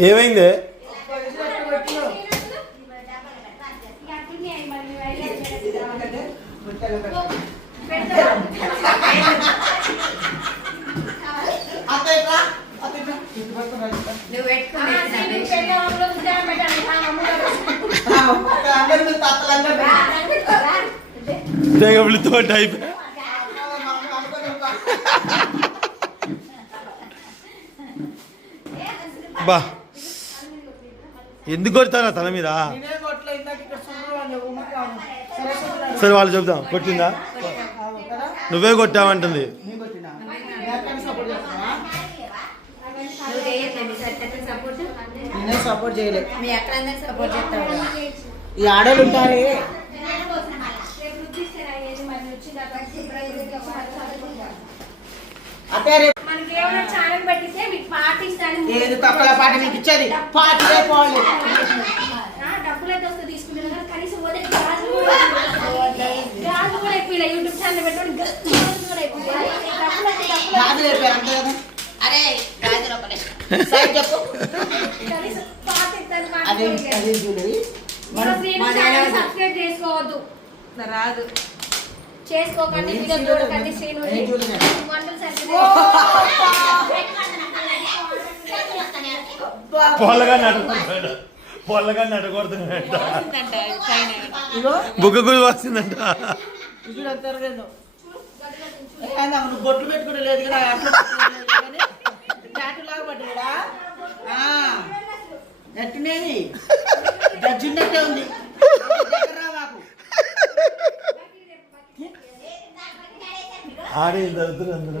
ఏమైంది? తెగ పిలుతూ అయిపోయి బా. ఎందుకు కొడతానా తల మీద? సరే వాళ్ళు చెప్తాం కొట్టిందా? నువ్వే కొట్టావంటుంది. సపోర్ట్ చేయలేదు ఈ ఆడోళ్ళు ఉంటారే అదే రేపు మనకి ఏమైనా ఛానల్ పెట్టితే మీకు పాటిస్తాను ఏది తక్కువ పాట మీకు ఇచ్చేది పాట పోవాలి డబ్బులు అయితే వస్తే తీసుకుంటున్నా కానీ కనీసం మొదటి గాజులు కూడా గాజులు కూడా ఎక్కువ యూట్యూబ్ ఛానల్ పెట్టుకోండి గాజులు కూడా ఎక్కువ అరే చెప్పు. కనీసం పాటిస్తాను అదే అదే చూడవి ఛానల్ సబ్స్క్రైబ్ చేసుకోవద్దు. రాదు. చేసుకోకండి? చూడకండి శ్రీను పొల్లగా నడకూడదు పొల్లగా నడకూడదు బుగ్గ కూడా వస్తుందంట బొట్లు పెట్టుకుంటే లేదు కదా గట్టినేది. గజ్జున్నట్టే ఉంది. ఆడే దరిద్రులు అందరూ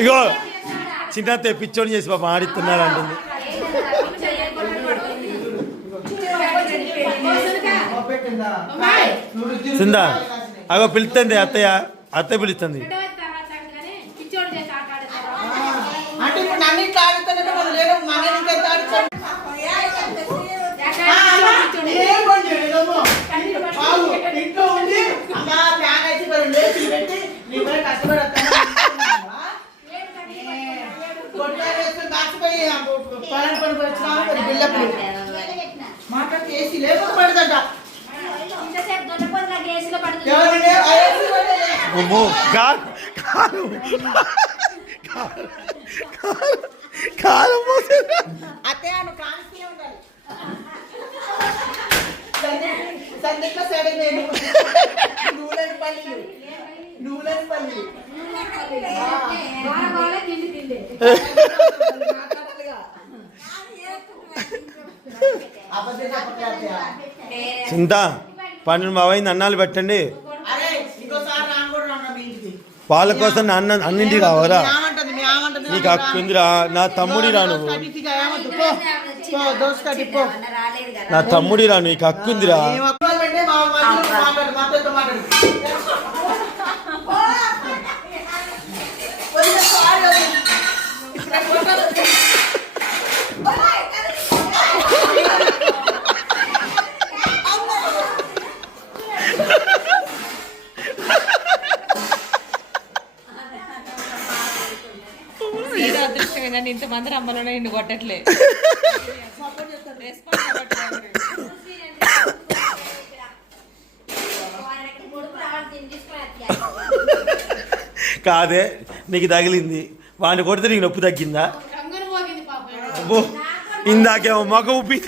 ఇగో చిన్న పిచ్చోని చేసి పాప ఆడిస్తున్నారు అంటుంది. అగో పిలుస్తుంది అత్తయ్య అత్తయ్య పిలుస్తుంది ఇంట్లో ఉండి అమ్మా ఫ్యాన్ అయితే మరి లేచి పెట్టి నీ కారు కారు. కారు కారు మోసేది. అత్తయ్య నువ్వు కానిస్తూనే ఉండాలి. సందీప్ సైడ్ నేను నూనె పల్లీలు నూనె పల్లీలు చింత పన్నెండు మా అయింది అన్నాలు పెట్టండి. రాను రాను వాళ్ళ కోసం నా అన్న మీ ఆమంటది. నీకు హక్కు ఉందిరా నా తమ్ముడి రా నువ్వు. దోస కట్టించిగా ఏమంటు, పో. పో, దోస కట్టి, పో. రాలేదు కదా నా తమ్ముడి రా నీకు హక్కు? ఏదో ఇంత ఏంటంటే ఇంతమంది నిన్ను కొట్టట్లే. కాదే నీకు తగిలింది. వాడిని కొడితే నీకు నొప్పి తగ్గిందా? అబ్బో ఇందాకేమో మొగ ఉప్పి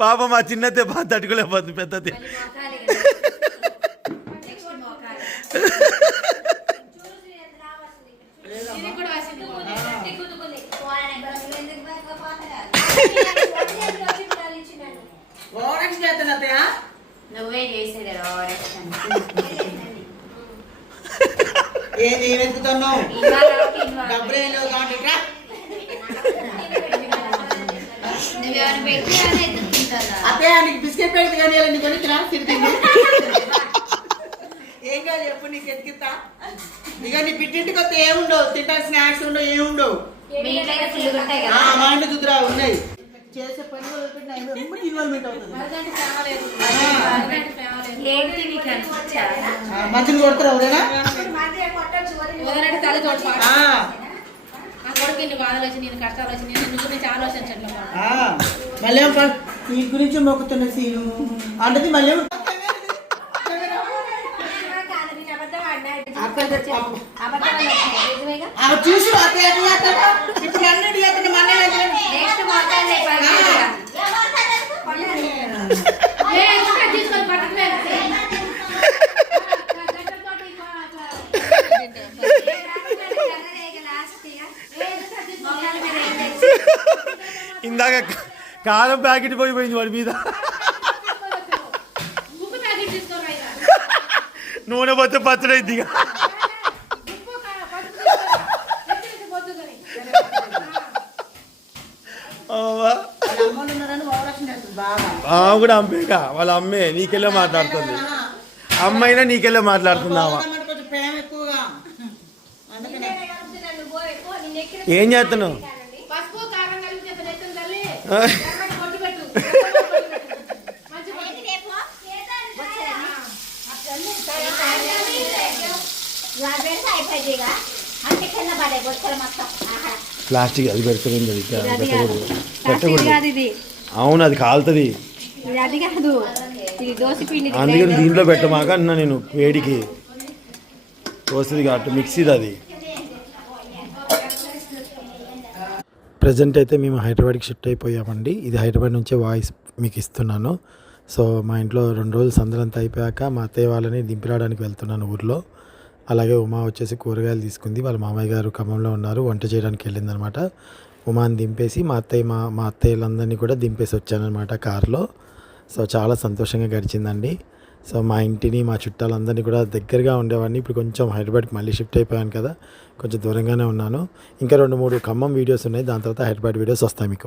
పాప మా చిన్నతే బాగా తట్టుకోలేకపోతుంది పెద్దది ఏంది ఏం ఎత్తుతున్నావు డబ్బులు ఏం లేవు కాబట్టి నీకు బిస్కెట్ పెట్టి కానీ ఇలా నీకు తిరిగింది ఏం కాదు చెప్పు నీకు ఎత్తుకిస్తా ఇక నీ పిట్టింటికి వస్తే ఏముండవు తింటా స్నాక్స్ ఉండవు ఏముండవు మా ఇంటి దుద్దురా ఉన్నాయి. చేసే పని వదిలిపెట్టిన ఇన్వాల్వ్మెంట్ అవుతుంది. మంచిని కొడతారా ఎవరైనా. మళ్ళీ నీ గురించి మొక్కుతున్న సీను. అంటే మళ్ళీ చూసి అత్తయ్య కారం ప్యాకెట్ పోయిపోయింది వాడి మీద. నూనె పోతే పచ్చడి అయింది ఇక. ఉప్పు, కారం, పసుపు తీసుకొని రా. ఎత్తి నుంచి పొద్దుగని. అవ్వా. వాళ్ళ అమ్మోళ్ళు ఉన్నారని ఓవరాక్షన్ చేస్తుంది బాగా. ఆమె కూడా అమ్మేగా వాళ్ళ అమ్మే నీకెళ్ళే మాట్లాడుతుంది. అమ్మైనా? నీకెళ్ళే అమ్మకి అందుకనే. ఏం చేస్తున్నావు? ప్లాస్టిక్ అది ఇంకా పెట్టకూడదు. అవును అది కాలుతుంది. అందుకని దీంట్లో పెట్టమాక అన్నా నేను వేడికి. వస్తుంది కాబట్టి మిక్సీది అది. ప్రజెంట్ అయితే మేము హైదరాబాద్కి షిఫ్ట్ అయిపోయామండి. ఇది హైదరాబాద్ నుంచే వాయిస్ మీకు ఇస్తున్నాను. సో మా ఇంట్లో రెండు రోజులు సందలంతా అయిపోయాక మా అత్తయ్య వాళ్ళని దింపిరాడానికి వెళ్తున్నాను ఊర్లో. అలాగే ఉమా వచ్చేసి కూరగాయలు తీసుకుంది. వాళ్ళ మామయ్య గారు ఖమ్మంలో ఉన్నారు వంట చేయడానికి వెళ్ళిందనమాట. ఉమాని దింపేసి మా అత్తయ్య మా మా అత్తయ్యలందరినీ కూడా దింపేసి వచ్చానమాట కారులో. సో చాలా సంతోషంగా గడిచిందండి. సో మా ఇంటిని మా చుట్టాలందరినీ కూడా దగ్గరగా ఉండేవాడిని. ఇప్పుడు కొంచెం హైదరాబాద్కి మళ్ళీ షిఫ్ట్ అయిపోయాను కదా కొంచెం దూరంగానే ఉన్నాను. ఇంకా రెండు మూడు ఖమ్మం వీడియోస్ ఉన్నాయి దాని తర్వాత హైదరాబాద్ వీడియోస్ వస్తాయి మీకు.